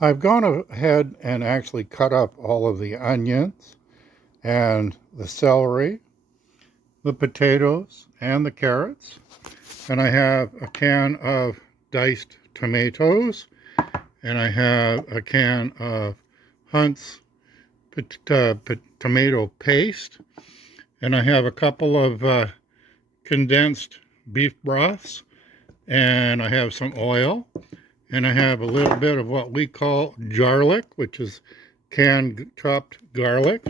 I've gone ahead and actually cut up all of the onions and the celery, the potatoes, and the carrots. And I have a can of diced tomatoes, and I have a can of Hunt's tomato paste, and I have a couple of condensed beef broths, and I have some oil, and I have a little bit of what we call jarlic, which is canned chopped garlic,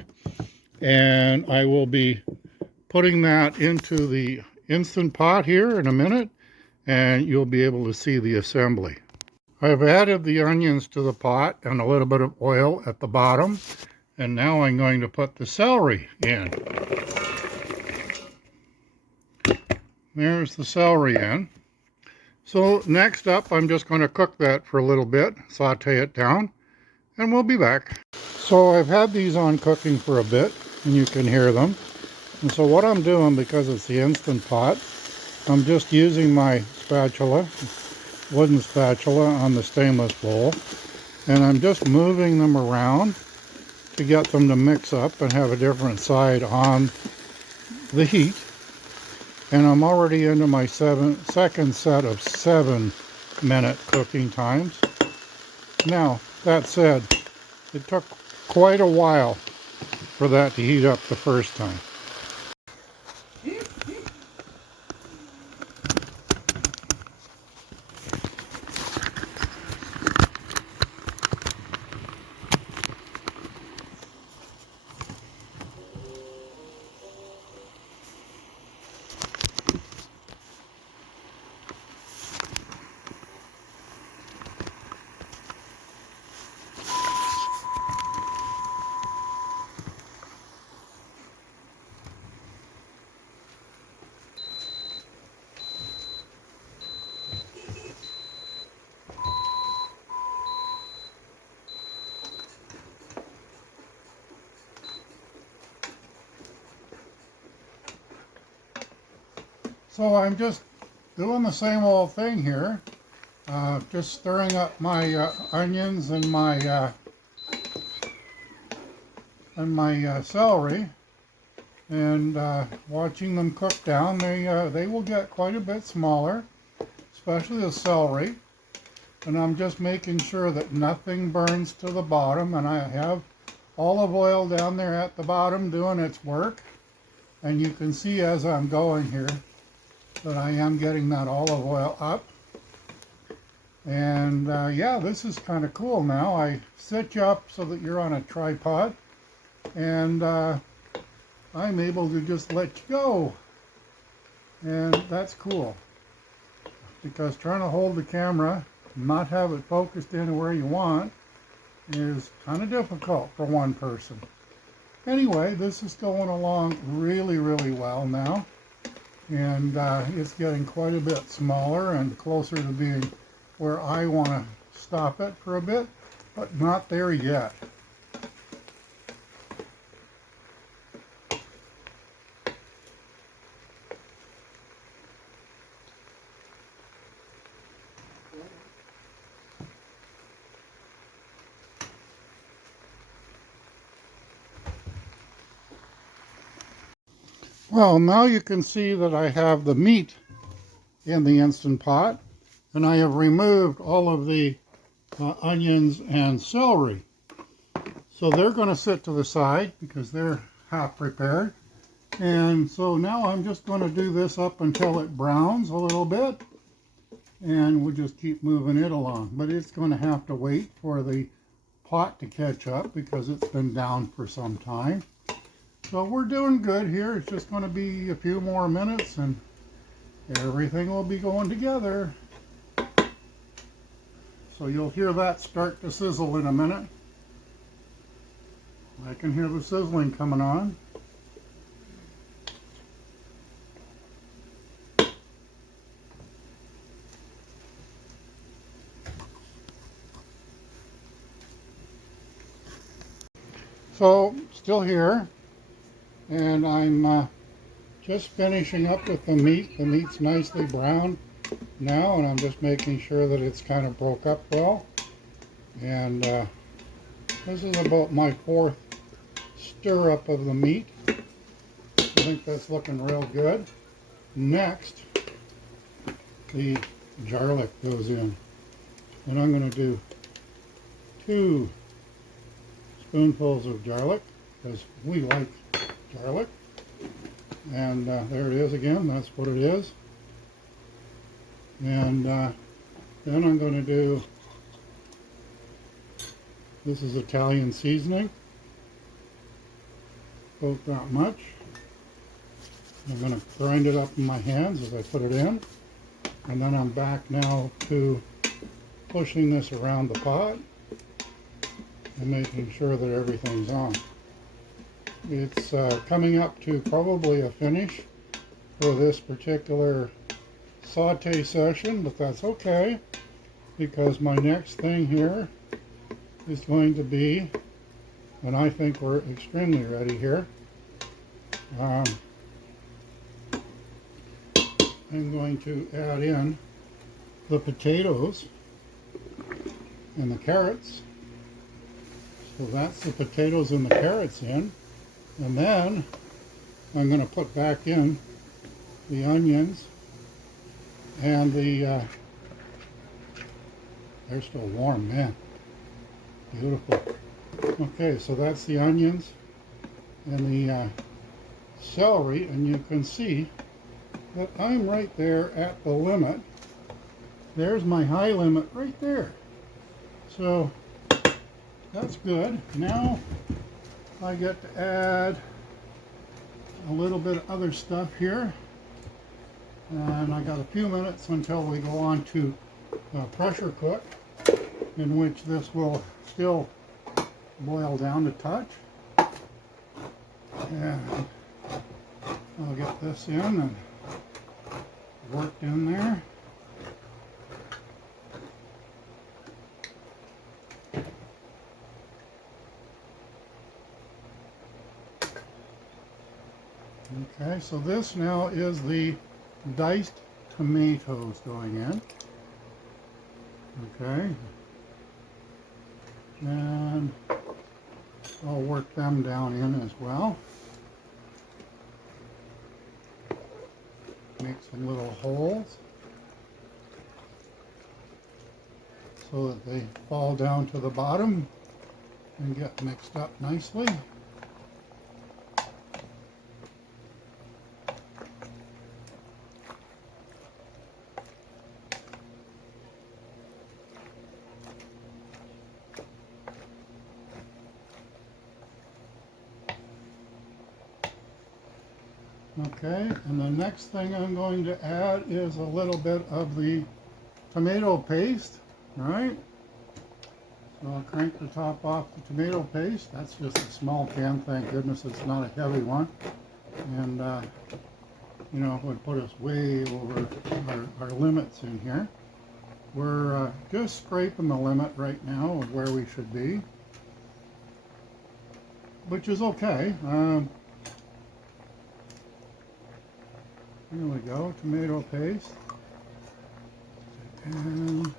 and I will be putting that into the Instant Pot here in a minute, and you'll be able to see the assembly. I've added the onions to the pot and a little bit of oil at the bottom, and now I'm going to put the celery in. There's the celery in. So next up, I'm just going to cook that for a little bit, saute it down, and we'll be back. So I've had these on cooking for a bit, and you can hear them. And so what I'm doing, because it's the Instant Pot, I'm just using my spatula, wooden spatula on the stainless bowl, and I'm just moving them around to get them to mix up and have a different side on the heat. And I'm already into my second set of 7-minute cooking times. Now, that said, it took quite a while for that to heat up the first time. So I'm just doing the same old thing here, just stirring up my onions and my celery, and watching them cook down. They will get quite a bit smaller, especially the celery. And I'm just making sure that nothing burns to the bottom. And I have olive oil down there at the bottom doing its work. And you can see as I'm going here that I am getting that olive oil up. And yeah, this is kind of cool now. I set you up so that you're on a tripod, and I'm able to just let you go. And that's cool, because trying to hold the camera and not have it focused in where you want is kind of difficult for one person. Anyway, this is going along really, really well now. And it's getting quite a bit smaller and closer to being where I want to stop it for a bit, but not there yet. Well, now you can see that I have the meat in the Instant Pot, and I have removed all of the onions and celery. So they're going to sit to the side because they're half prepared. And so now I'm just going to do this up until it browns a little bit, and we'll just keep moving it along. But it's going to have to wait for the pot to catch up because it's been down for some time. So we're doing good here. It's just going to be a few more minutes and everything will be going together. So you'll hear that start to sizzle in a minute. I can hear the sizzling coming on. So still here. And I'm just finishing up with the meat. The meat's nicely browned now, and I'm just making sure that it's kind of broke up well. And this is about my 4th stir up of the meat. I think that's looking real good. Next, the garlic goes in. And I'm going to do 2 spoonfuls of garlic because we like garlic. And there it is again, that's what it is. And then I'm going to do, this is Italian seasoning, about that much. I'm going to grind it up in my hands as I put it in. And then I'm back now to pushing this around the pot and making sure that everything's on. It's coming up to probably a finish for this particular saute session, but that's okay because my next thing here is going to be, and I think we're extremely ready here, I'm going to add in the potatoes and the carrots. So that's the potatoes and the carrots in. And then I'm going to put back in the onions and the, they're still warm, man. Beautiful. Okay, so that's the onions and the celery, and you can see that I'm right there at the limit. There's my high limit right there. So that's good. Now I get to add a little bit of other stuff here. And I got a few minutes until we go on to pressure cook, in which this will still boil down a touch. And I'll get this in and worked in there. Okay, so this now is the diced tomatoes going in. Okay, and I'll work them down in as well. Make some little holes so that they fall down to the bottom and get mixed up nicely. Okay, and the next thing I'm going to add is a little bit of the tomato paste, right? So I'll crank the top off the tomato paste. That's just a small can, thank goodness it's not a heavy one. And, you know, it would put us way over our limits in here. We're just scraping the limit right now of where we should be, which is okay. Here we go, tomato paste. And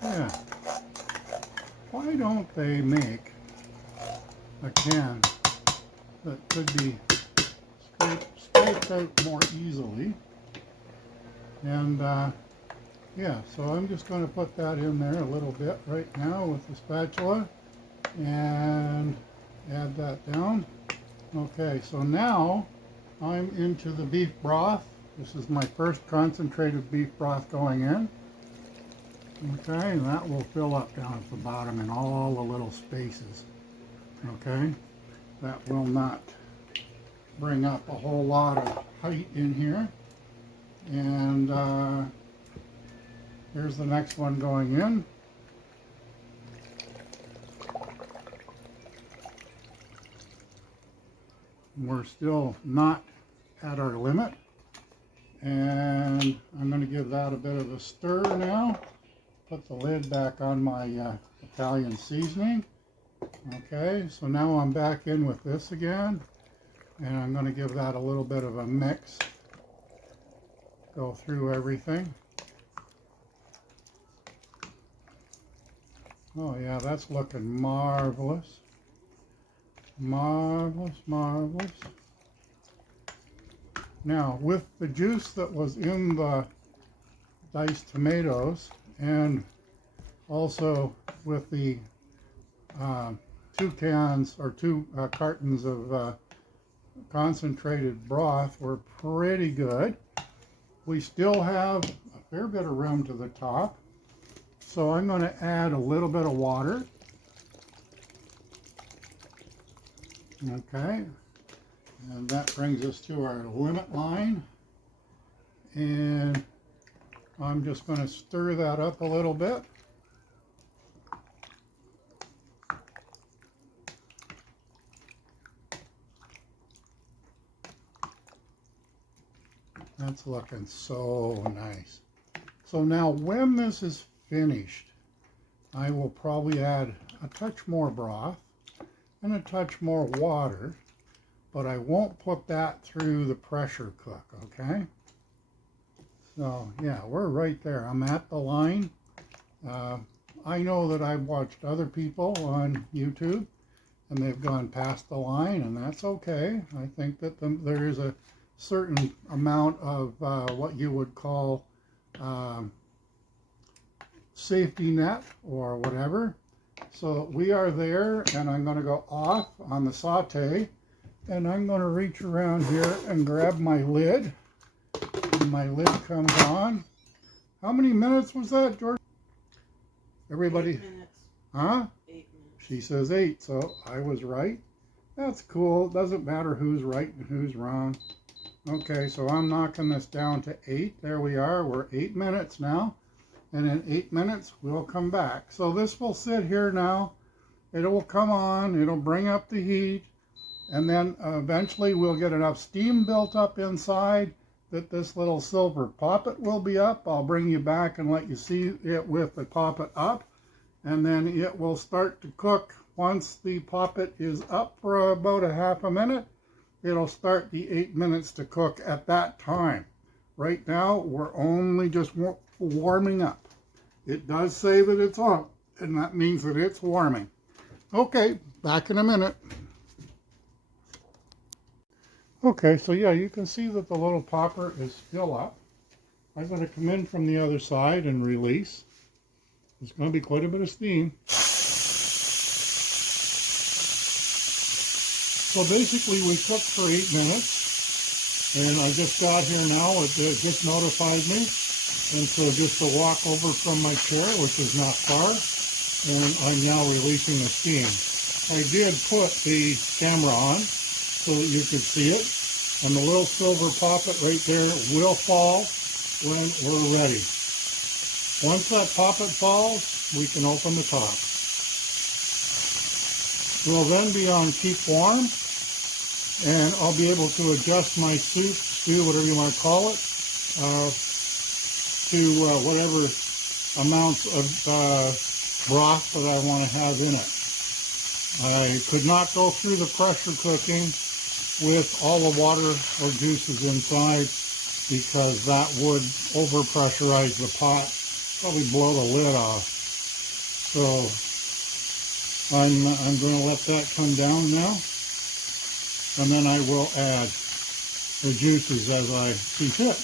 yeah, why don't they make a can that could be scraped out more easily? And yeah, so I'm just going to put that in there a little bit right now with the spatula and add that down. Okay, so now I'm into the beef broth. This is my first concentrated beef broth going in. Okay, and that will fill up down at the bottom in all the little spaces. Okay, that will not bring up a whole lot of height in here. And here's the next one going in. We're still not at our limit. And I'm going to give that a bit of a stir now. Put the lid back on my Italian seasoning. Okay, so now I'm back in with this again, and I'm going to give that a little bit of a mix. Go through everything. Oh yeah, that's looking marvelous. Marvelous, marvelous. Now, with the juice that was in the diced tomatoes, and also with the 2 cans or 2 cartons of concentrated broth, were pretty good. We still have a fair bit of room to the top, so I'm going to add a little bit of water. Okay, and that brings us to our limit line, and I'm just going to stir that up a little bit. That's looking so nice. So now when this is finished, I will probably add a touch more broth and a touch more water, but I won't put that through the pressure cook, okay? So yeah, we're right there. I'm at the line. I know that I've watched other people on YouTube and they've gone past the line, and that's okay. I think that there is a certain amount of what you would call safety net or whatever. So we are there, and I'm going to go off on the saute, and I'm going to reach around here and grab my lid, and my lid comes on. How many minutes was that, George? Everybody? 8 minutes. Huh? 8 minutes. She says 8, so I was right. That's cool. It doesn't matter who's right and who's wrong. Okay, so I'm knocking this down to 8. There we are. We're 8 minutes now. And in 8 minutes, we'll come back. So this will sit here now. It will come on. It'll bring up the heat. And then eventually we'll get enough steam built up inside that this little silver poppet will be up. I'll bring you back and let you see it with the poppet up. And then it will start to cook. Once the poppet is up for about a half a minute, it'll start the 8 minutes to cook at that time. Right now, we're only just warming up. It does say that it's on, and that means that it's warming. Okay, back in a minute. Okay, so yeah, you can see that the little popper is still up. I'm going to come in from the other side and release. There's going to be quite a bit of steam. So basically we cooked for 8 minutes, and I just got here now. It just notified me, and so just to walk over from my chair, which is not far, and I'm now releasing the steam. I did put the camera on so that you could see it, and the little silver poppet right there will fall when we're ready. Once that poppet falls, we can open the top. We'll then be on keep warm, and I'll be able to adjust my soup, stew, whatever you want to call it, to whatever amounts of broth that I want to have in it. I could not go through the pressure cooking with all the water or juices inside, because that would over-pressurize the pot, probably blow the lid off. So I'm going to let that come down now, and then I will add the juices as I see fit.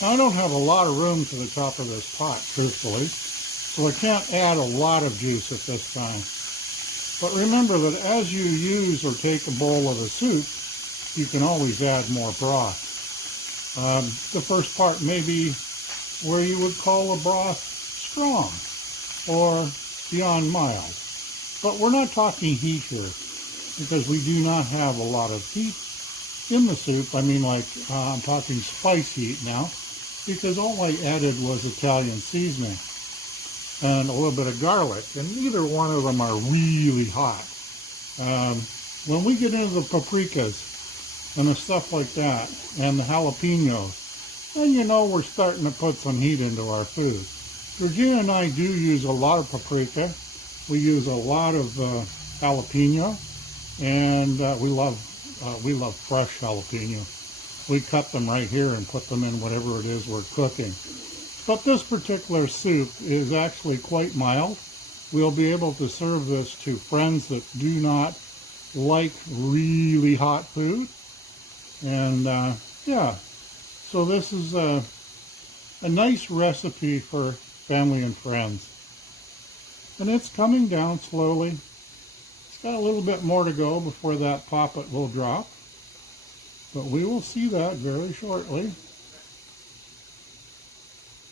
Now, I don't have a lot of room to the top of this pot, truthfully, so I can't add a lot of juice at this time. But remember that as you use or take a bowl of the soup, you can always add more broth. The first part may be where you would call a broth strong or beyond mild. But we're not talking heat here, because we do not have a lot of heat in the soup. I mean, like, I'm talking spice heat now, because all I added was Italian seasoning and a little bit of garlic, and neither one of them are really hot. When we get into the paprikas and the stuff like that, and the jalapenos, then you know we're starting to put some heat into our food. Georgina and I do use a lot of paprika, We use a lot of jalapeno, and we love fresh jalapeno. We cut them right here and put them in whatever it is we're cooking. But this particular soup is actually quite mild. We'll be able to serve this to friends that do not like really hot food. And yeah, so this is a nice recipe for family and friends. And it's coming down slowly. It's got a little bit more to go before that poppet will drop. But we will see that very shortly.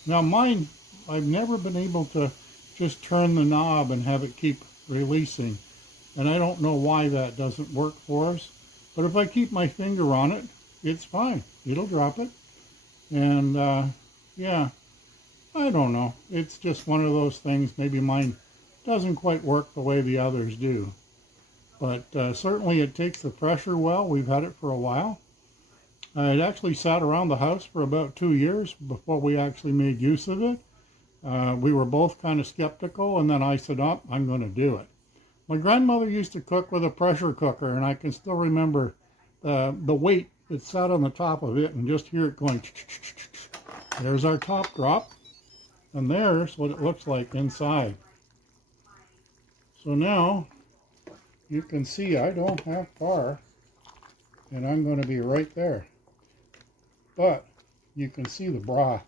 Now mine, I've never been able to just turn the knob and have it keep releasing. And I don't know why that doesn't work for us. But if I keep my finger on it, it's fine. It'll drop it. And yeah, I don't know. It's just one of those things. Maybe mine doesn't quite work the way the others do. But certainly it takes the pressure well. We've had it for a while. It actually sat around the house for about 2 years before we actually made use of it. We were both kind of skeptical, and then I said, oh, I'm going to do it. My grandmother used to cook with a pressure cooker, and I can still remember the weight that sat on the top of it, and just hear it going. There's our top drop, and there's what it looks like inside. So now you can see I don't have far, and I'm going to be right there. But you can see the broth,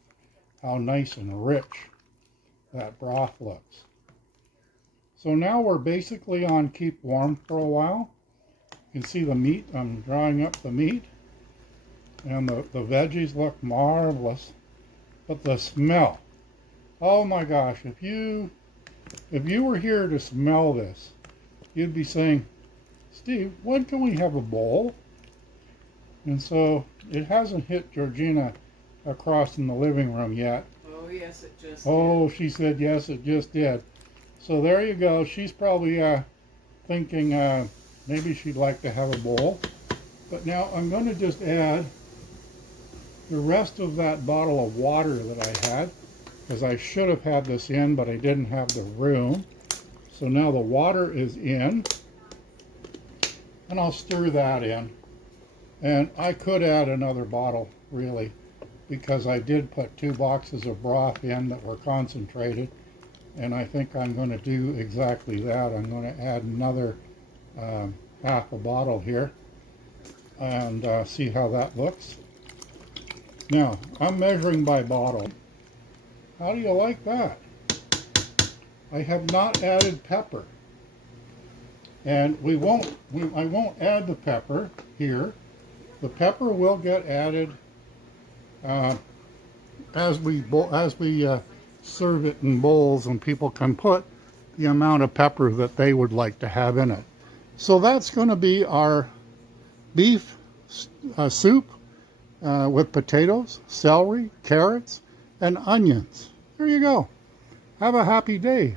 how nice and rich that broth looks. So now we're basically on keep warm for a while. You can see the meat. I'm drying up the meat. And the veggies look marvelous. But the smell. Oh my gosh, if you were here to smell this, you'd be saying, Steve, when can we have a bowl? And so it hasn't hit Georgina across in the living room yet. Oh, yes, it just Oh, did. she said yes, it just did. So there you go. She's probably thinking maybe she'd like to have a bowl. But now I'm going to just add the rest of that bottle of water that I had, because I should have had this in, but I didn't have the room. So now the water is in, and I'll stir that in. And I could add another bottle, really, because I did put 2 boxes of broth in that were concentrated. And I think I'm going to do exactly that. I'm going to add another half a bottle here and see how that looks. Now, I'm measuring by bottle. How do you like that? I have not added pepper. And I won't add the pepper here. The pepper will get added as we serve it in bowls, and people can put the amount of pepper that they would like to have in it. So that's going to be our beef soup with potatoes, celery, carrots, and onions. There you go. Have a happy day.